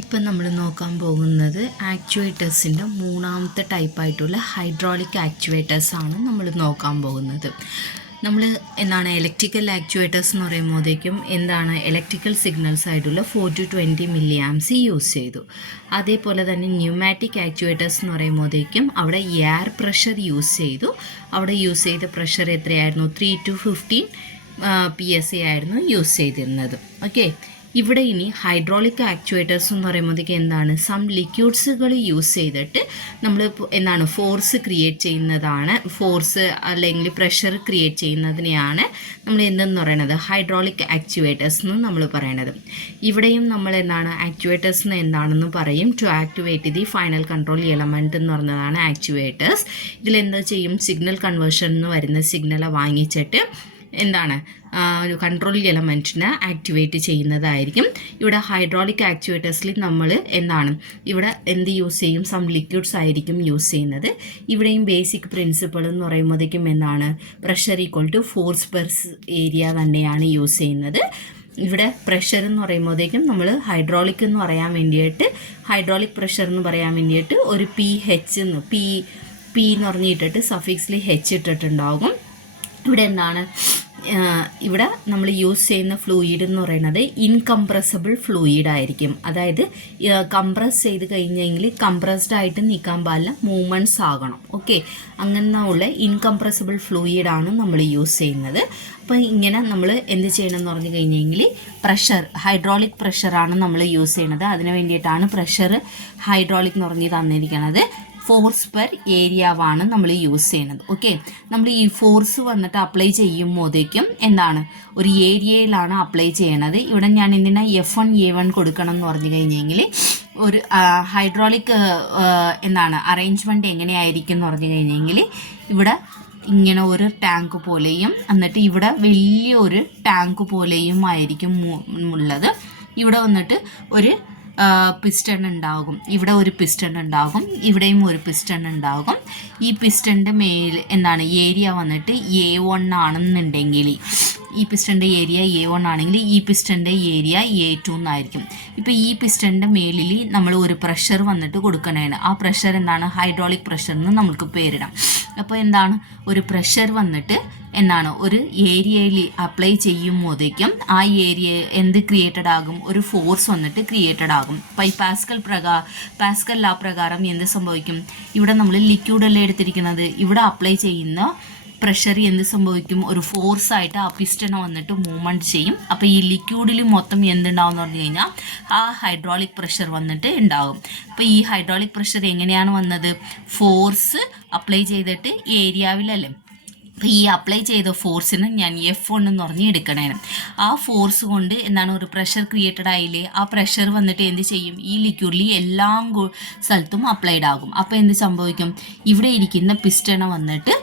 ഇപ്പം നമ്മൾ നോക്കാൻ പോകുന്നത് ആക്ച്വേറ്റേഴ്സിൻ്റെ മൂന്നാമത്തെ ടൈപ്പായിട്ടുള്ള ഹൈഡ്രോളിക് ആക്ച്വേറ്റേഴ്സാണ് നമ്മൾ നോക്കാൻ പോകുന്നത്. നമ്മൾ ഇലക്ട്രിക്കൽ ആക്ച്വേറ്റേഴ്സ് എന്ന് പറയുമ്പോഴത്തേക്കും ഇലക്ട്രിക്കൽ സിഗ്നൽസ് ആയിട്ടുള്ള 4 to 20 മില്ലി ആംസ് യൂസ് ചെയ്തു. അതേപോലെ തന്നെ ന്യൂമാറ്റിക് ആക്ച്വേറ്റേഴ്സ് എന്ന് പറയുമ്പോഴത്തേക്കും അവിടെ എയർ പ്രഷർ യൂസ് ചെയ്തു. അവിടെ യൂസ് ചെയ്ത പ്രഷർ എത്രയായിരുന്നു? 3 to 15 PSI ആയിരുന്നു യൂസ് ചെയ്തിരുന്നത്. ഓക്കെ, ഇവിടെ ഇനി ഹൈഡ്രോളിക് ആക്ച്വേറ്റേഴ്സ് എന്ന് പറയുമ്പോഴത്തേക്ക് സം ലിക്വിഡ്സുകൾ യൂസ് ചെയ്തിട്ട് നമ്മൾ ഫോഴ്സ് ക്രിയേറ്റ് ചെയ്യുന്നതാണ്. ഫോഴ്സ് അല്ലെങ്കിൽ പ്രഷർ ക്രിയേറ്റ് ചെയ്യുന്നതിനെയാണ് നമ്മൾ എന്തെന്ന് പറയുന്നത് ഹൈഡ്രോളിക് ആക്ച്വേറ്റേഴ്സ് എന്ന് നമ്മൾ പറയണത്. ഇവിടെയും നമ്മൾ ആക്ച്വേറ്റേഴ്സ് എന്താണെന്ന് പറയും. To activate the final control element എന്ന് പറഞ്ഞതാണ് ആക്ച്വേറ്റേഴ്സ്. ഇതിലെന്താ ചെയ്യും? സിഗ്നൽ കൺവേർഷൻ എന്ന് വരുന്ന സിഗ്നലെ വാങ്ങിച്ചിട്ട് ഒരു കൺട്രോൾ എലമെൻറ്റിനെ ആക്ടിവേറ്റ് ചെയ്യുന്നതായിരിക്കും. ഇവിടെ ഹൈഡ്രോളിക് ആക്ച്വേറ്റേഴ്സിൽ നമ്മൾ ഇവിടെ എന്ത് യൂസ് ചെയ്യും? സം ലിക്വിഡ്സ് ആയിരിക്കും യൂസ് ചെയ്യുന്നത്. ഇവിടെയും ബേസിക് പ്രിൻസിപ്പിൾ എന്ന് പറയുമ്പോഴത്തേക്കും pressure equal to force per area തന്നെയാണ് യൂസ് ചെയ്യുന്നത്. ഇവിടെ പ്രഷർ എന്ന് പറയുമ്പോഴത്തേക്കും നമ്മൾ ഹൈഡ്രോളിക് എന്ന് പറയാൻ വേണ്ടിയിട്ട് പ്രഷർ എന്ന് പറയാൻ വേണ്ടിയിട്ട് ഒരു PH എന്ന് പറഞ്ഞിട്ടിട്ട് സഫിക്സിൽ H ഇട്ടിട്ടുണ്ടാകും. ഇവിടെ ഇവിടെ നമ്മൾ യൂസ് ചെയ്യുന്ന ഫ്ലൂയിഡ് എന്ന് പറയുന്നത് ഇൻകംപ്രസിബിൾ ഫ്ലൂയിഡ് ആയിരിക്കും. അതായത് കംപ്രസ് ചെയ്ത് കഴിഞ്ഞെങ്കിൽ കംപ്രസ്ഡ് ആയിട്ട് നിൽക്കാൻ പാടില്ല, മൂവ്മെൻറ്റ്സ് ആകണം. ഓക്കെ, അങ്ങനെയുള്ള ഇൻകംപ്രസിബിൾ ഫ്ലൂയിഡാണ് നമ്മൾ യൂസ് ചെയ്യുന്നത്. അപ്പോൾ ഇങ്ങനെ നമ്മൾ എന്ത് ചെയ്യണമെന്ന് പറഞ്ഞു കഴിഞ്ഞെങ്കിൽ ഹൈഡ്രോളിക് പ്രഷറാണ് നമ്മൾ യൂസ് ചെയ്യുന്നത്. അതിന് വേണ്ടിയിട്ടാണ് പ്രഷർ ഹൈഡ്രോളിക് എന്ന് പറഞ്ഞ് തന്നിരിക്കുന്നത്. ഫോഴ്സ് പെർ ഏരിയാവാണ് നമ്മൾ യൂസ് ചെയ്യുന്നത്. ഓക്കെ, നമ്മൾ ഈ ഫോഴ്സ് വന്നിട്ട് അപ്ലൈ ചെയ്യുമ്പോഴത്തേക്കും ഒരു ഏരിയയിലാണ് അപ്ലൈ ചെയ്യണത്. ഇവിടെ ഞാൻ എന്തിനാ F1 A1 കൊടുക്കണം എന്ന് പറഞ്ഞു കഴിഞ്ഞെങ്കിൽ ഒരു ഹൈഡ്രോളിക് അറേഞ്ച്മെൻറ്റ് എങ്ങനെയായിരിക്കും എന്ന് പറഞ്ഞു കഴിഞ്ഞെങ്കിൽ ഇവിടെ ഇങ്ങനെ ഒരു ടാങ്ക് പോലെയും എന്നിട്ട് ഇവിടെ വലിയൊരു ടാങ്ക് പോലെയും ആയിരിക്കും ഉള്ളത്. ഇവിടെ വന്നിട്ട് ഒരു പിസ്റ്റൺ ഉണ്ടാകും. ഇവിടെ ഒരു പിസ്റ്റൺ ഉണ്ടാകും, ഇവിടെയും ഒരു പിസ്റ്റൺ ഉണ്ടാകും. ഈ പിസ്റ്റൻ്റെ ഏരിയ വന്നിട്ട് A1 ആണെന്നുണ്ടെങ്കിൽ, ഈ പിസ്റ്റൻ്റെ ഏരിയ A1 ആണെങ്കിൽ ഈ പിസ്റ്റൻ്റെ ഏരിയ A2 എന്നായിരിക്കും. ഇപ്പോൾ ഈ പിസ്റ്റൻ്റെ മേലിൽ നമ്മൾ ഒരു പ്രഷർ വന്നിട്ട് കൊടുക്കണേണ്. ആ പ്രഷർ ഹൈഡ്രോളിക് പ്രഷർ എന്ന് നമുക്ക് പേരിടാം. അപ്പോൾ ഒരു പ്രഷർ വന്നിട്ട് ഒരു ഏരിയയിൽ അപ്ലൈ ചെയ്യുമ്പോഴത്തേക്കും ആ ഏരിയ എന്ത് ക്രിയേറ്റഡ് ആകും? ഒരു ഫോഴ്സ് വന്നിട്ട് ക്രിയേറ്റഡ് ആകും. അപ്പോൾ ഈ പാസ്കൽ ലാ പ്രകാരം എന്ത് സംഭവിക്കും? ഇവിടെ നമ്മൾ ലിക്വിഡല്ലേ എടുത്തിരിക്കുന്നത്, ഇവിടെ അപ്ലൈ ചെയ്യുന്ന പ്രഷർ എന്ത് സംഭവിക്കും? ഒരു ഫോഴ്സായിട്ട് ആ പിസ്റ്റനെ വന്നിട്ട് മൂവ്മെൻറ്റ് ചെയ്യും. അപ്പോൾ ഈ ലിക്വിഡിൽ മൊത്തം എന്തുണ്ടാവും എന്ന് പറഞ്ഞു കഴിഞ്ഞാൽ ആ ഹൈഡ്രോളിക് പ്രഷർ വന്നിട്ട് ഉണ്ടാകും. അപ്പോൾ ഈ ഹൈഡ്രോളിക് പ്രഷർ എങ്ങനെയാണ് വന്നത്? ഫോഴ്സ് അപ്ലൈ ചെയ്തിട്ട് ഏരിയാവിലല്ലേ. അപ്പോൾ ഈ അപ്ലൈ ചെയ്ത ഫോഴ്സിന് ഞാൻ F1 എന്ന് പറഞ്ഞ് എടുക്കണേ. ആ ഫോഴ്സ് കൊണ്ട് ഒരു പ്രഷർ ക്രിയേറ്റഡ് ആയില്ലേ, ആ പ്രഷർ വന്നിട്ട് എന്ത് ചെയ്യും? ഈ ലിക്വിഡിൽ എല്ലാ സ്ഥലത്തും അപ്ലൈഡ് ആകും. അപ്പോൾ എന്ത് സംഭവിക്കും? ഇവിടെ ഇരിക്കുന്ന പിസ്റ്റണ വന്നിട്ട്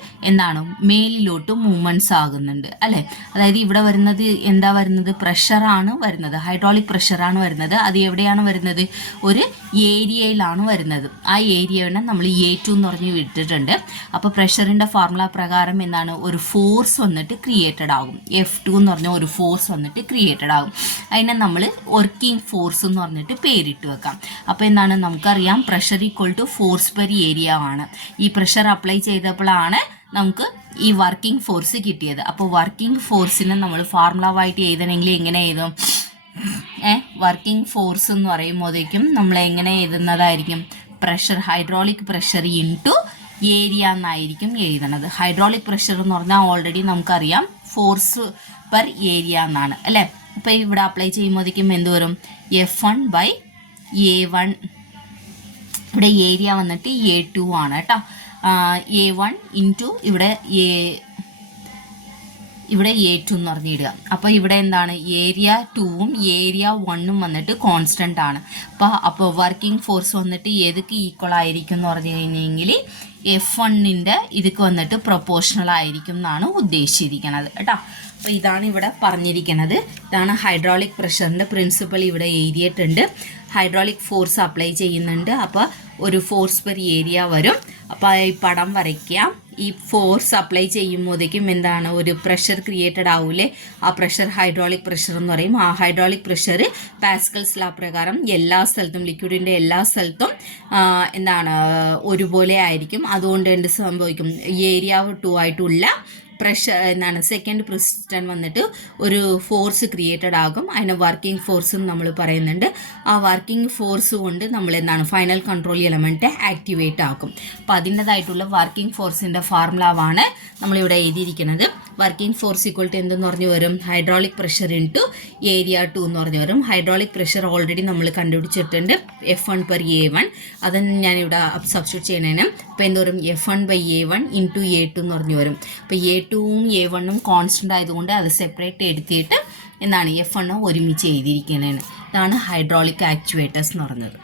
മേലിലോട്ട് മൂവ്മെൻറ്റ്സ് ആകുന്നുണ്ട് അല്ലേ. അതായത് ഇവിടെ വരുന്നത് പ്രഷറാണ് വരുന്നത്, ഹൈഡ്രോളിക് പ്രഷറാണ് വരുന്നത്. അത് എവിടെയാണ് വരുന്നത്? ഒരു ഏരിയയിലാണ് വരുന്നത്. ആ ഏരിയനെ നമ്മൾ A2 എന്ന് പറഞ്ഞ് വിട്ടിട്ടുണ്ട്. അപ്പോൾ പ്രഷറിൻ്റെ ഫോർമുല പ്രകാരം ഒരു ഫോഴ്സ് വന്നിട്ട് ക്രിയേറ്റഡ് ആകും. F2 എന്ന് പറഞ്ഞ ഒരു ഫോഴ്സ് വന്നിട്ട് ക്രിയേറ്റഡ് ആകും. അതിനെ നമ്മൾ വർക്കിംഗ് ഫോഴ്സ് എന്ന് പറഞ്ഞിട്ട് പേരിട്ട് വെക്കാം. അപ്പോൾ നമുക്കറിയാം pressure equal to force per area ആണ്. ഈ പ്രഷർ അപ്ലൈ ചെയ്തപ്പോഴാണ് നമുക്ക് ഈ വർക്കിംഗ് ഫോഴ്സ് കിട്ടിയത്. അപ്പോൾ വർക്കിംഗ് ഫോഴ്സിനെ നമ്മൾ ഫോർമുലവായിട്ട് എഴുതണമെങ്കിൽ എങ്ങനെ എഴുതും? വർക്കിംഗ് ഫോഴ്സ് എന്ന് പറയുമ്പോഴേക്കും നമ്മൾ എങ്ങനെ എഴുതുന്നതായിരിക്കും? ഹൈഡ്രോളിക് പ്രഷർ ഇൻടു ഏരിയ എന്നായിരിക്കും എഴുതണത്. ഹൈഡ്രോളിക് പ്രഷർ എന്ന് പറഞ്ഞാൽ ഓൾറെഡി നമുക്കറിയാം ഫോഴ്സ് പെർ ഏരിയ എന്നാണ് അല്ലേ. അപ്പോൾ ഇവിടെ അപ്ലൈ ചെയ്യുമ്പോഴത്തേക്കും എന്ത് വരും? F1 by A1. ഇവിടെ ഏരിയ വന്നിട്ട് A2 ആണ് കേട്ടോ. A1 ഇൻറ്റു ഇവിടെ A2 എന്ന് പറഞ്ഞിടുക. അപ്പോൾ ഇവിടെ ഏരിയ 2ഉം ഏരിയ 1ഉം വന്നിട്ട് കോൺസ്റ്റൻ്റ് ആണ്. അപ്പോൾ വർക്കിംഗ് ഫോഴ്സ് വന്നിട്ട് ഏതൊക്കെ ഈക്വൽ ആയിരിക്കും എന്ന് പറഞ്ഞു കഴിഞ്ഞെങ്കിൽ F1ൻ്റെ ഇതൊക്കെ വന്നിട്ട് പ്രൊപ്പോർഷണൽ ആയിരിക്കും എന്നാണ് ഉദ്ദേശിച്ചിരിക്കുന്നത് കേട്ടോ. അപ്പോൾ ഇതാണ് ഇവിടെ പറഞ്ഞിരിക്കുന്നത്. ഇതാണ് ഹൈഡ്രോളിക് പ്രഷറിൻ്റെ പ്രിൻസിപ്പൾ ഇവിടെ എഴുതിയിട്ടുണ്ട്. ഹൈഡ്രോളിക് ഫോഴ്സ് അപ്ലൈ ചെയ്യുന്നുണ്ട്. അപ്പോൾ ഒരു ഫോഴ്സ് പെർ ഏരിയ വരും. അപ്പോൾ ഈ പടം വരയ്ക്കാം. ഈ ഫോഴ്സ് അപ്ലൈ ചെയ്യുമ്പോഴേക്കും എന്താണ് ഒരു പ്രഷർ ക്രിയേറ്റഡ് ആവൂലേ, ആ പ്രഷർ ഹൈഡ്രോളിക് പ്രഷർ എന്ന് പറയും. ആ ഹൈഡ്രോളിക് പ്രഷർ പാസ്കൽസ് ലോ പ്രകാരം എല്ലാ സ്ഥലത്തും ലിക്വിഡിൻ്റെ എല്ലാ സ്ഥലത്തും എന്താണ് ഒരുപോലെ ആയിരിക്കും. അതുകൊണ്ട് എന്ത് സംഭവിക്കും, ഏരിയ 2 ആയിട്ടുള്ള പ്രഷർ എന്താണ് സെക്കൻഡ് പിസ്റ്റൺ വന്നിട്ട് ഒരു ഫോഴ്സ് ക്രിയേറ്റഡ് ആകും. അതിനെ വർക്കിംഗ് ഫോഴ്സ് നമ്മൾ പറയുന്നുണ്ട്. ആ വർക്കിംഗ് ഫോഴ്സ് കൊണ്ട് നമ്മൾ എന്താണ് ഫൈനൽ കൺട്രോൾ എലമെൻറ്റ് ആക്ടിവേറ്റ് ആക്കും. അപ്പോൾ അതിൻ്റെതായിട്ടുള്ള വർക്കിംഗ് ഫോഴ്സിൻ്റെ ഫോർമുലാവാണ് നമ്മളിവിടെ എഴുതിയിരിക്കുന്നത്. വർക്കിംഗ് ഫോഴ്സ് ഈക്വൽ ടു എന്തെന്ന് പറഞ്ഞു വരും, ഹൈഡ്രോളിക് പ്രഷർ ഇൻറ്റു ഏരിയ 2 എന്ന് പറഞ്ഞു വരും. ഹൈഡ്രോളിക് പ്രഷർ ഓൾറെഡി നമ്മൾ കണ്ടുപിടിച്ചിട്ടുണ്ട്, F1/A1. അതൊന്നും ഞാനിവിടെ സബ്സ്റ്റിറ്റ്യൂട്ട് ചെയ്യണേന്. അപ്പോൾ എന്ത് വരും, F1/A1 ഇൻറ്റു A2 എന്ന് പറഞ്ഞു വരും. അപ്പോൾ A2ഉം A1ഉം കോൺസ്റ്റൻ്റ് ആയതുകൊണ്ട് അത് സെപ്പറേറ്റ് എടുത്തിട്ട് എന്താണ് F1 ഒരുമിച്ച് എഴുതിയിരിക്കുന്നതാണ്. ഇതാണ് ഹൈഡ്രോളിക് ആക്ച്വേറ്റേഴ്സ് എന്ന് പറഞ്ഞത്.